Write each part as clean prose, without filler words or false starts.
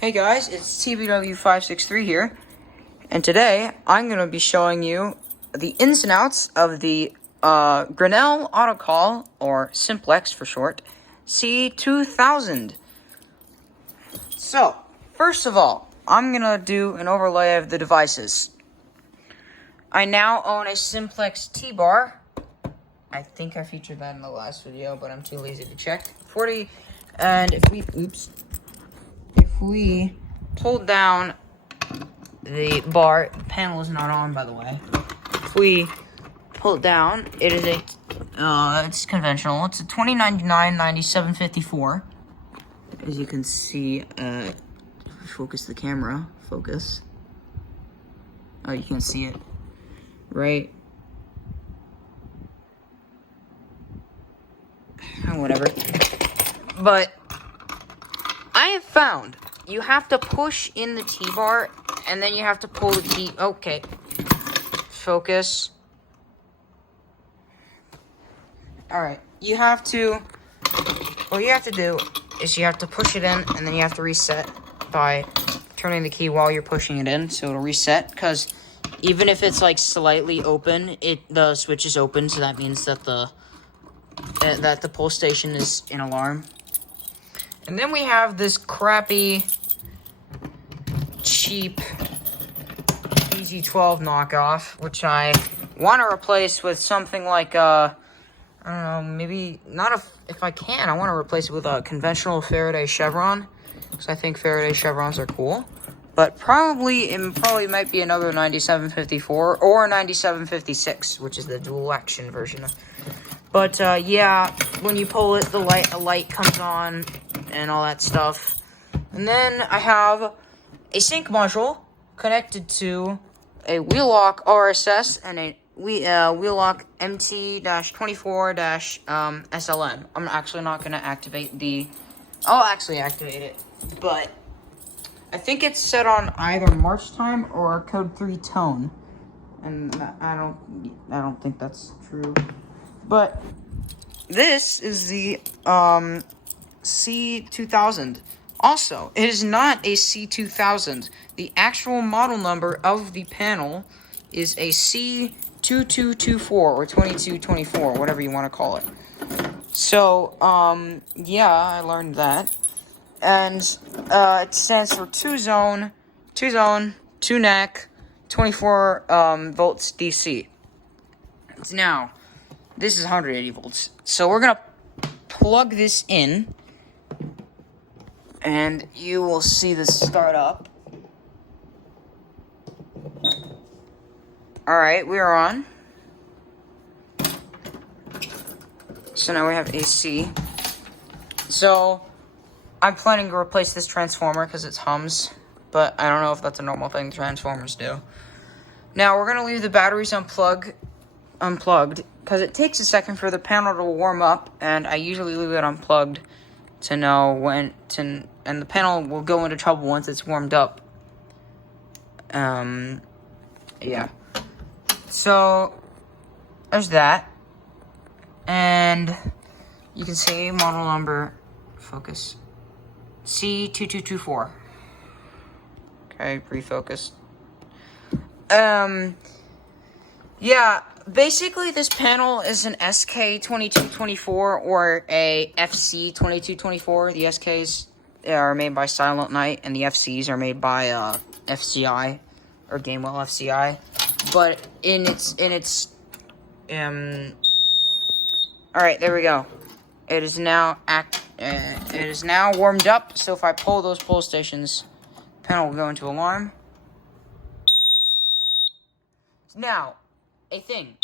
Hey guys, it's TBW563 here, and today I'm going to be showing you the ins and outs of the Grinnell Autocall, or Simplex for short, C-2000. So, first of all, I'm going to do an overlay of the devices. I now own a Simplex T-Bar. I think I featured that in the last video, but I'm too lazy to check. 40, and if we pull down the bar, the panel is not on, by the way. If we pull it down, it is it's conventional. It's a 2099-9754. As you can see, focus the camera, focus. Oh, you can see it, right? Whatever. But I have found you have to push in the T-bar, and then you have to pull the key. Okay. Focus. Alright. What you have to do is you have to push it in, and then you have to reset by turning the key while you're pushing it in, so it'll reset, because even if it's, like, slightly open, the switch is open, so that means that the pull station is in alarm. And then we have this crappy, cheap PG-12 knockoff, which I want to replace with something like, I don't know, maybe not if I can, I want to replace it with a conventional Faraday chevron, because I think Faraday chevrons are cool. But it probably might be another 9754 or 9756, which is the dual action version. But yeah, when you pull it, a light comes on and all that stuff. And then I have a sync module connected to a wheel lock RSS and a wheel lock MT-24-SLM. I'm actually not going to activate I'll actually activate it, but I think it's set on either march time or code 3 tone. And I don't think that's true. But this is the C-2000. Also, it is not a C-2000. The actual model number of the panel is a C-2224 or 2224, whatever you want to call it. So, yeah, I learned that. And it stands for 2-zone, 2-neck, 24 volts DC. Now, this is 180 volts. So we're going to plug this in, and you will see this start up. Alright, we are on. So now we have AC. So I'm planning to replace this transformer because it hums, but I don't know if that's a normal thing transformers do. Now we're going to leave the batteries unplugged, because it takes a second for the panel to warm up, and I usually leave it unplugged to know when to, and the panel will go into trouble once it's warmed up. Yeah. So, there's that. And you can see model number, focus, C-2224. Okay, refocus. Yeah, basically this panel is an SK-2224 or a FC-2224. The SKs are made by Silent Night, and the FCs are made by FCI, or Gamewell FCI. But alright, there we go. It is now warmed up, so if I pull those pull stations, the panel will go into alarm. Now, a thing.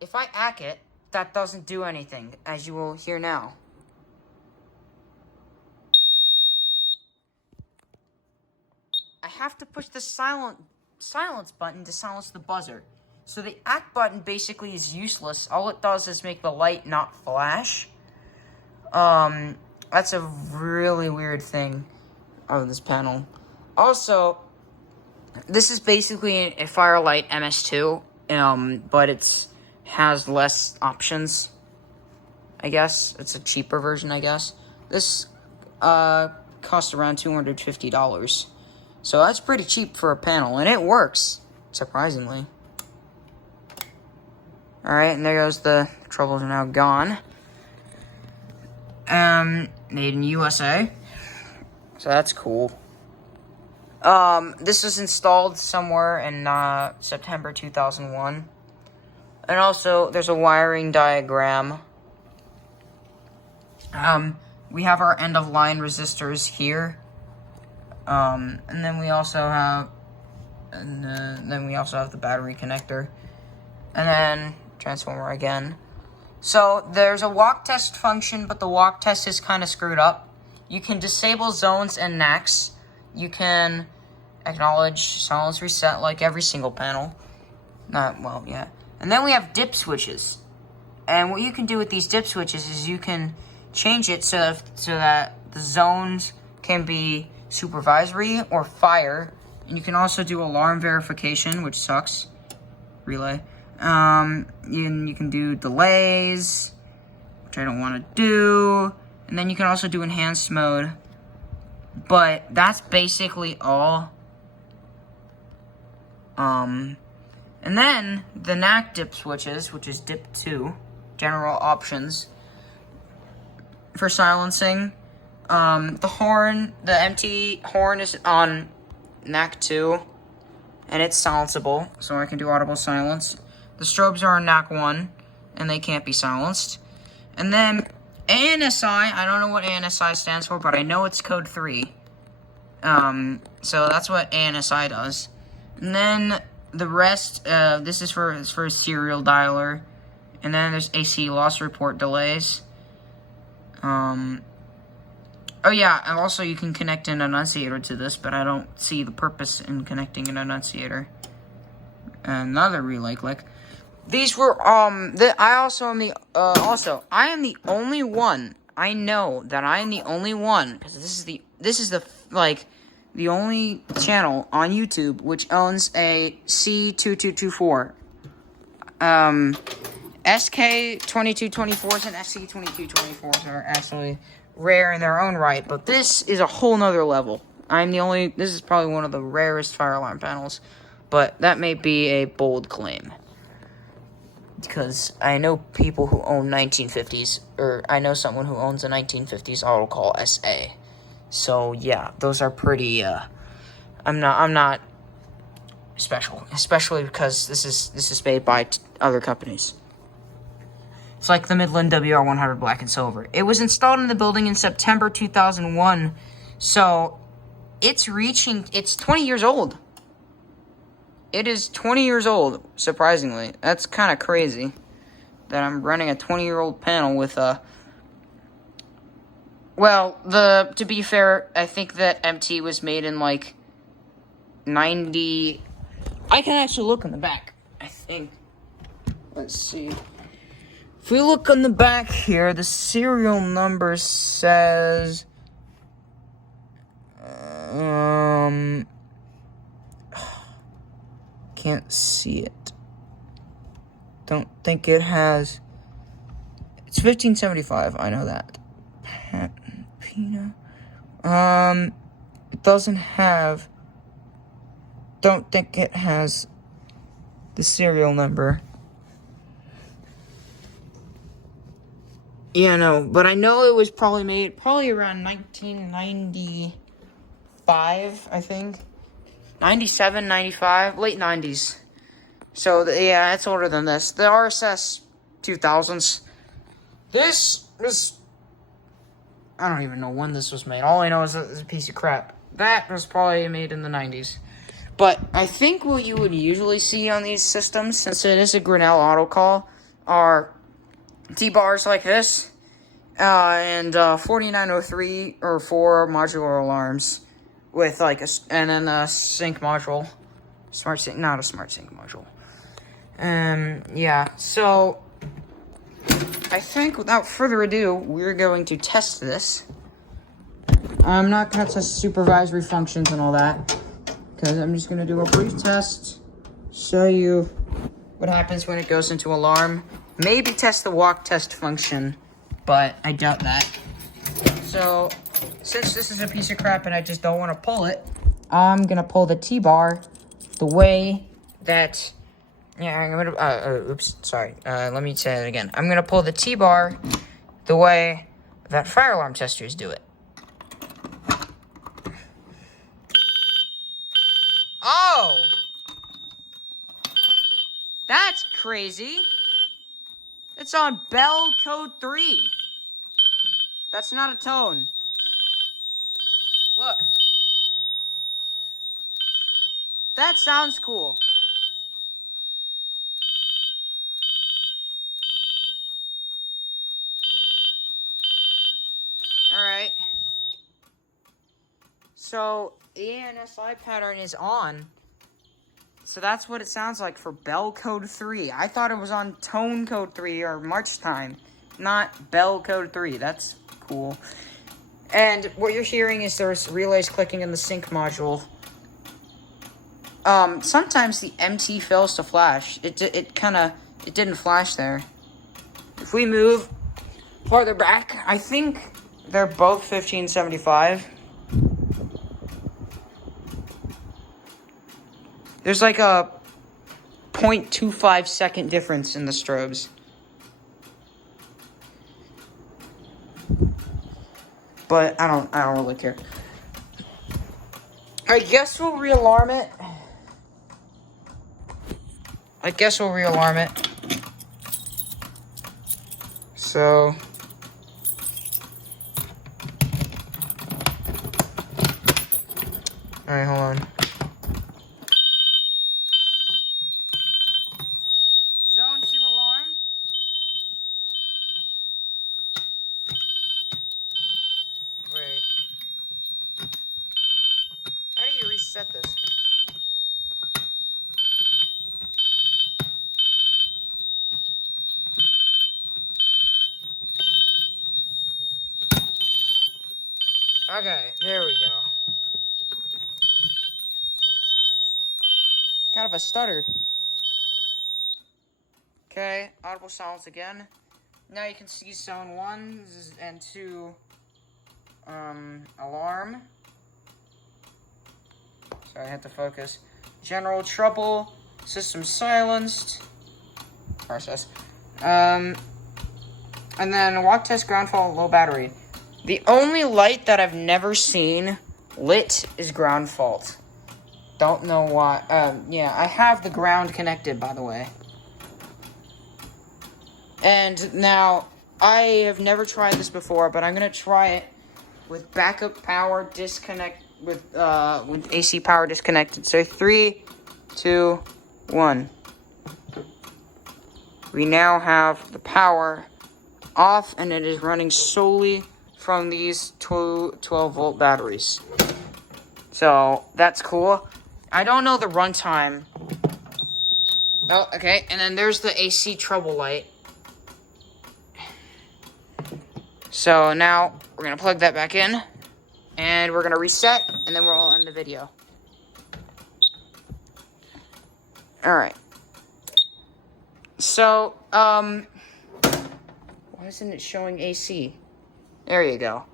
If I ack it, that doesn't do anything, as you will hear now. I have to push the silence button to silence the buzzer. So the ack button basically is useless. All it does is make the light not flash. That's a really weird thing of this panel. Also, this is basically a Firelight MS2, but it has less options, I guess. It's a cheaper version, I guess. This cost around $250. So that's pretty cheap for a panel, and it works, surprisingly. Alright, and there goes the troubles are now gone. Made in USA. So that's cool. This was installed somewhere in September 2001. And also, there's a wiring diagram. We have our end-of-line resistors here. And then we also have... then we also have the battery connector. And then, transformer again. So, there's a walk test function, but the walk test is kind of screwed up. You can disable zones and NACs. You can acknowledge silence reset like every single panel. Yeah. And then we have dip switches. And what you can do with these dip switches is you can change it so that the zones can be supervisory or fire. And you can also do alarm verification, which sucks. Relay. You can do delays, which I don't want to do. And then you can also do enhanced mode. But that's basically all. And then the NAC dip switches, which is dip 2, general options for silencing. The empty horn is on NAC 2, and it's silenceable, so I can do audible silence. The strobes are on NAC 1, and they can't be silenced. And then ANSI, I don't know what ANSI stands for, but I know it's code 3. So that's what ANSI does. And then the rest, this is for a serial dialer. And then there's AC loss report delays. Oh yeah, and also you can connect an annunciator to this, but I don't see the purpose in connecting an annunciator. Another relay click. These were, I am the only one, I know that I am the only one, because this is the only channel on YouTube which owns a C-2224. SK-2224s and SC-2224s are actually rare in their own right, but this is a whole nother level. This is probably one of the rarest fire alarm panels, but that may be a bold claim. Because I know people who own 1950s, or I know someone who owns a 1950s Autocall SA. So yeah, those are pretty, I'm not special, especially because this is made by other companies. It's like the Midland WR100 Black and Silver. It was installed in the building in September 2001, so it's 20 years old. It is 20 years old, surprisingly. That's kind of crazy that I'm running a 20-year-old panel with a... Well, to be fair, I think that MT was made in, 90... I can actually look on the back, I think. Let's see. If we look on the back here, the serial number says... Can't see it. Don't think it has... It's 1575, I know that. It doesn't have... Don't think it has the serial number. Yeah, no, but I know it was probably made around 1995, I think. 97, 95, late 90s. So, yeah, it's older than this. The RSS 2000s. This was... I don't even know when this was made. All I know is that it's a piece of crap. That was probably made in the 90s. But I think what you would usually see on these systems, since it is a Grinnell Autocall, are T-bars like this, and 4903 or 4 modular alarms with and then a sync module. Not a smart sync module. Yeah, so I think without further ado, we're going to test this. I'm not going to test supervisory functions and all that, because I'm just going to do a brief test, show you what happens when it goes into alarm. Maybe test the walk test function, but I doubt that. So, since this is a piece of crap and I just don't want to pull it, I'm gonna pull the T-bar the way that, yeah, I'm gonna, oops, sorry, let me say it again. I'm gonna pull the T-bar the way that fire alarm testers do it. Oh! That's crazy. It's on bell code 3. That's not a tone. Look. That sounds cool. Alright. So, the ANSI pattern is on. So that's what it sounds like for bell code 3. I thought it was on tone code 3 or march time, not bell code 3. That's cool. And what you're hearing is there's relays clicking in the sync module. Sometimes the MT fails to flash. It didn't flash there. If we move farther back, I think they're both 1575. There's like a 0.25 second difference in the strobes. But I don't really care. I guess we'll realarm it. So alright, hold on. Zone 2 alarm. Wait. How do you reset this? Okay, there we go. Kind of a stutter. Okay, audible silence again. Now you can see zone 1 and 2 alarm. Sorry, I had to focus. General trouble, system silenced. Process. And then walk test, ground fault, low battery. The only light that I've never seen lit is ground fault. Don't know why. Yeah, I have the ground connected, by the way. And now, I have never tried this before, but I'm gonna try it with backup power disconnect, with AC power disconnected. So 3, 2, 1. We now have the power off, and it is running solely from these 12-volt batteries. So, that's cool. I don't know the runtime. Oh, okay, and then there's the AC trouble light. So now, we're going to plug that back in, and we're going to reset, and then we'll end the video. Alright. So, why isn't it showing AC? There you go.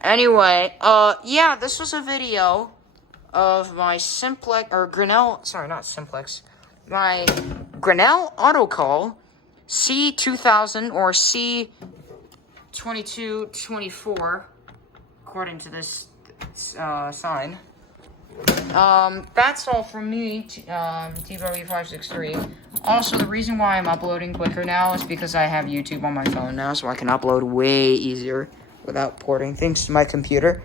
Anyway, yeah, this was a video of my Grinnell, sorry, not Simplex, my Grinnell Autocall C-2000 or C-2224, according to this sign. That's all from me, TW563. Also, the reason why I'm uploading quicker now is because I have YouTube on my phone now, so I can upload way easier without porting things to my computer.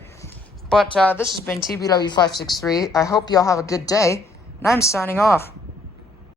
But this has been TBW563. I hope y'all have a good day, and I'm signing off.